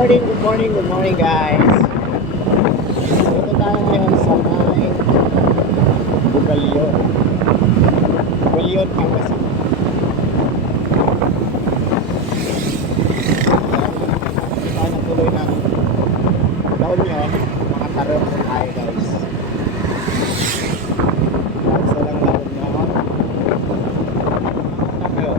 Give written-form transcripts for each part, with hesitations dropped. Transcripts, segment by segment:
Good morning guys. Dito tayo ngayon sa may Bugalyon. Bugalyon, Pangasinan. Tayo natuloy ng La Union, mga tarong na tayo guys. Guys, walang La Union. Mga tayo.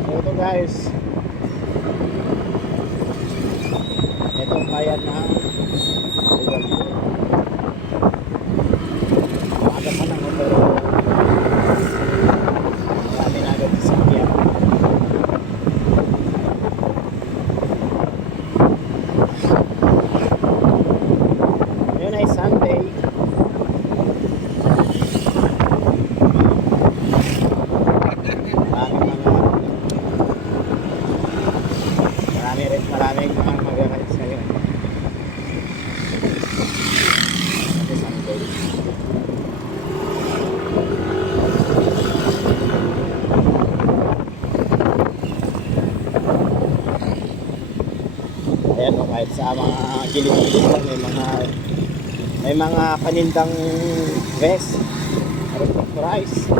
So ito guys, itong bayan ng Bugalyon. Maaga pa lang pero marami na agad sa sakyan. Ngayon ay Sunday. Maraming mga mag-rides ngayon. Kasi Sunday. Ayan o, kahit sa mga gilid-gilid lang may mga panindang vest, rice.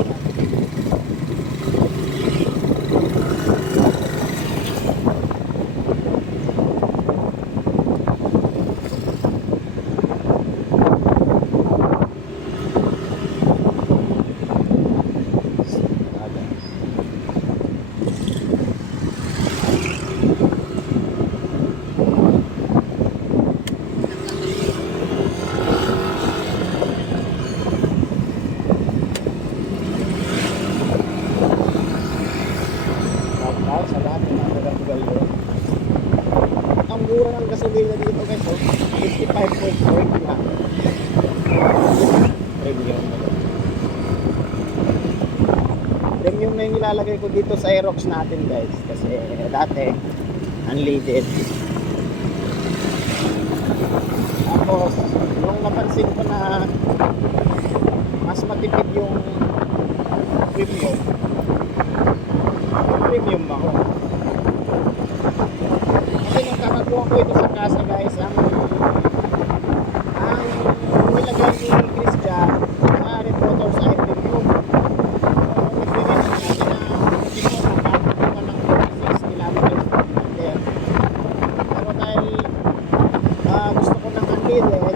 Sa lahat ng mga taga-Bugalyon. Ang mura ng gasolina dito guys, 55.40 lang. Premium na yung ilalagay ko dito sa Aerox natin guys, kasi dati unleaded. Tapos nung napansin ko na mas matipid yung premium ako. Kasi nung kakakuha ko ito sa kasa guys, ang nilagay ni Christian sa Red Motors ay premium. Nag-release natin na ito ng 46 kilometers per liter. Pero dahil gusto ko ng unleaded,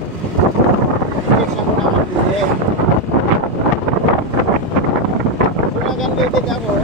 nag-check ako ng unleaded. So nag-unleaded ako,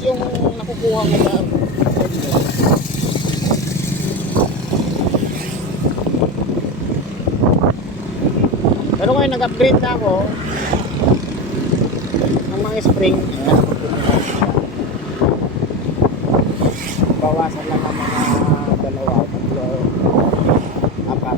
yung nakukuha ko na pero ngayon nag-upgrade na ako ng mga spring. Bawasan lang ang mga dalawa, tatlo, apat.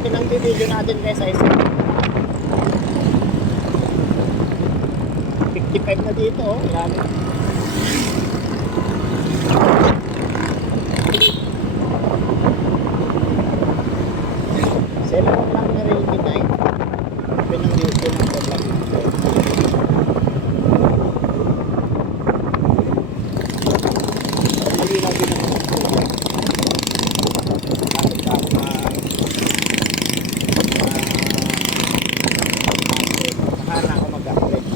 Pinang-video natin guys ay 55 na dito, oh. Grabe. Cellphone lang na rin pinay. Pinang-video ng vlog natin. Malinaw din ang sana ako mag-upgrade.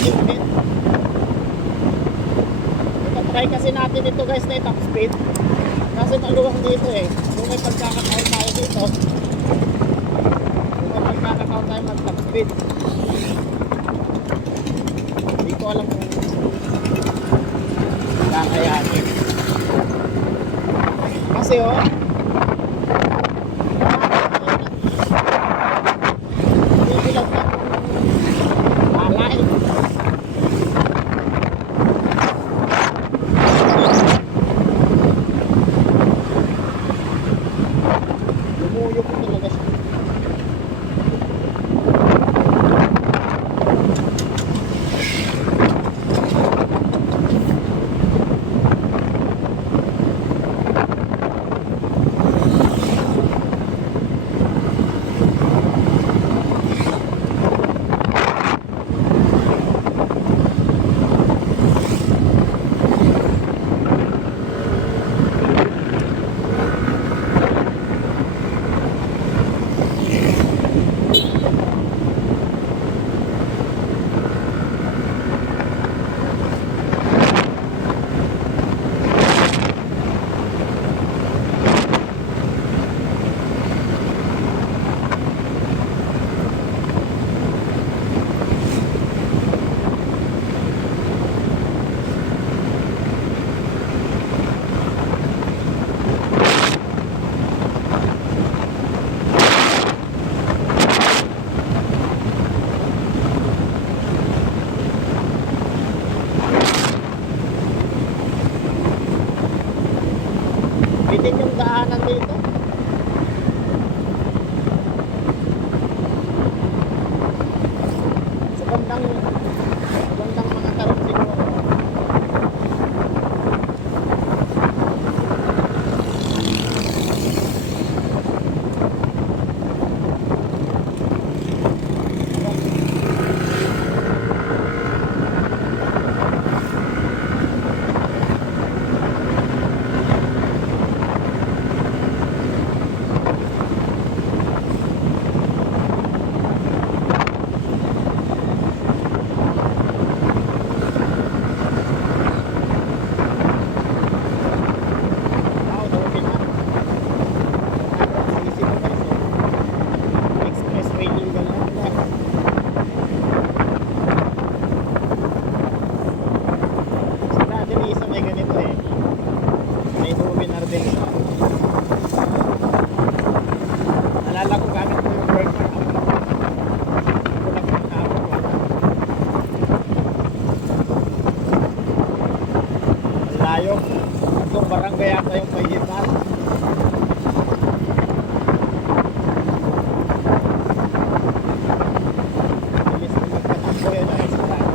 limit. Try kasi natin ito guys na top speed. Kasi maluwang dito eh. Kung may pagkakataon tayo dito, kung may pagkakataon tayo mag top speed, hindi ko alam kung kakayanin. Kasi oh, bibilang na alay. Lumuyo ko talaga siya. Bitin yung daanan dito. Sa bandang mga tarot siguro. Wow, dumi na. Sisi mo guys eh. Expressway yung gano'n na. Sila din isa may ganito eh. May Dominar din siya. Nalala ko gamit ko yung work na ako. Kulang ng hapon wala. Ang layo. Itong barangay ata yung pagitan. Bilis na magpatakbo yan ay sa dami.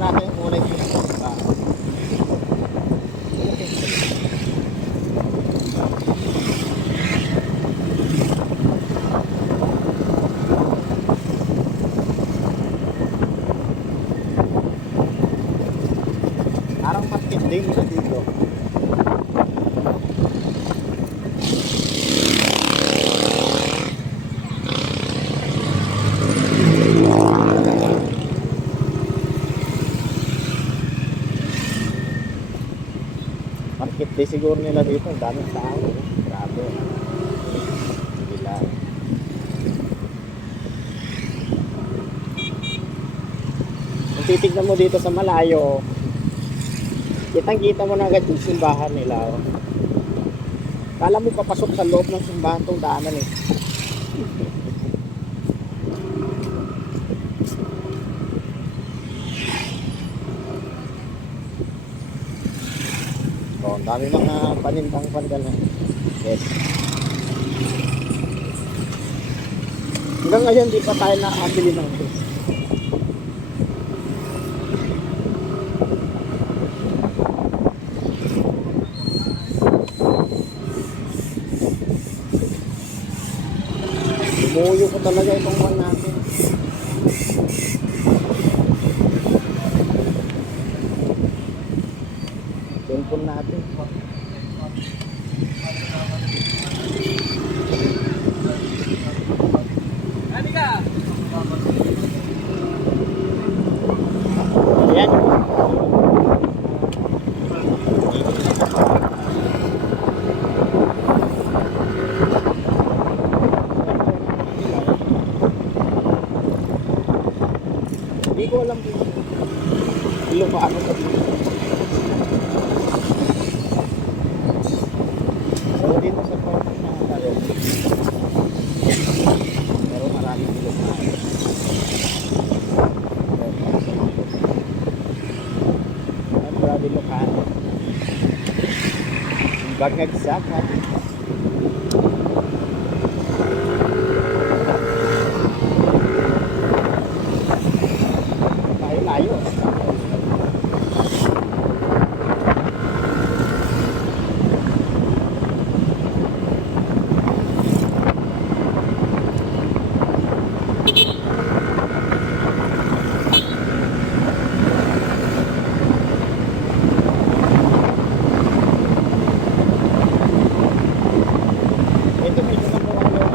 Natin yung kulay dito. Parang matinding na dito. Market day siguro nila dito. Ang daming tao. Grabe. Sila. Kung titignan mo dito sa malayo, kitang-kita mo na agad yung simbahan nila. Kala mo papasok sa loob ng simbahan tong daanan eh. ang dami mga panindang pandal na. Yes. Hanggang ngayon, di pa tayo nakabili ng fish. Bumuyo ko talaga itong one natin. Cellphone natin. Ayan. Hindi ko alam kung paano sa dito. Pero dito sa part na tayo, pero maraming lumaan. At maraming lukaan. Bagagsak ha. Layo. Ito medyo nakuha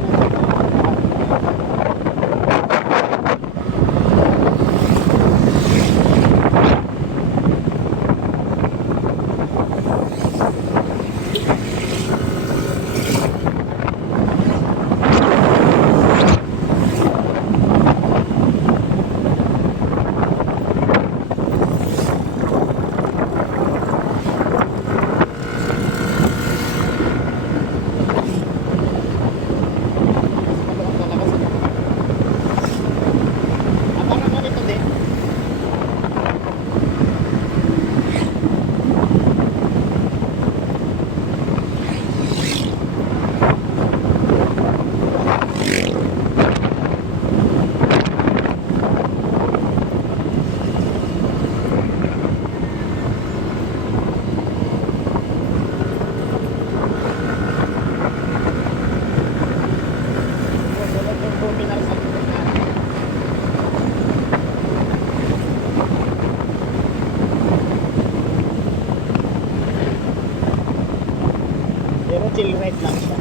pero chill ride lang siya.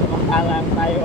Samantalang tayo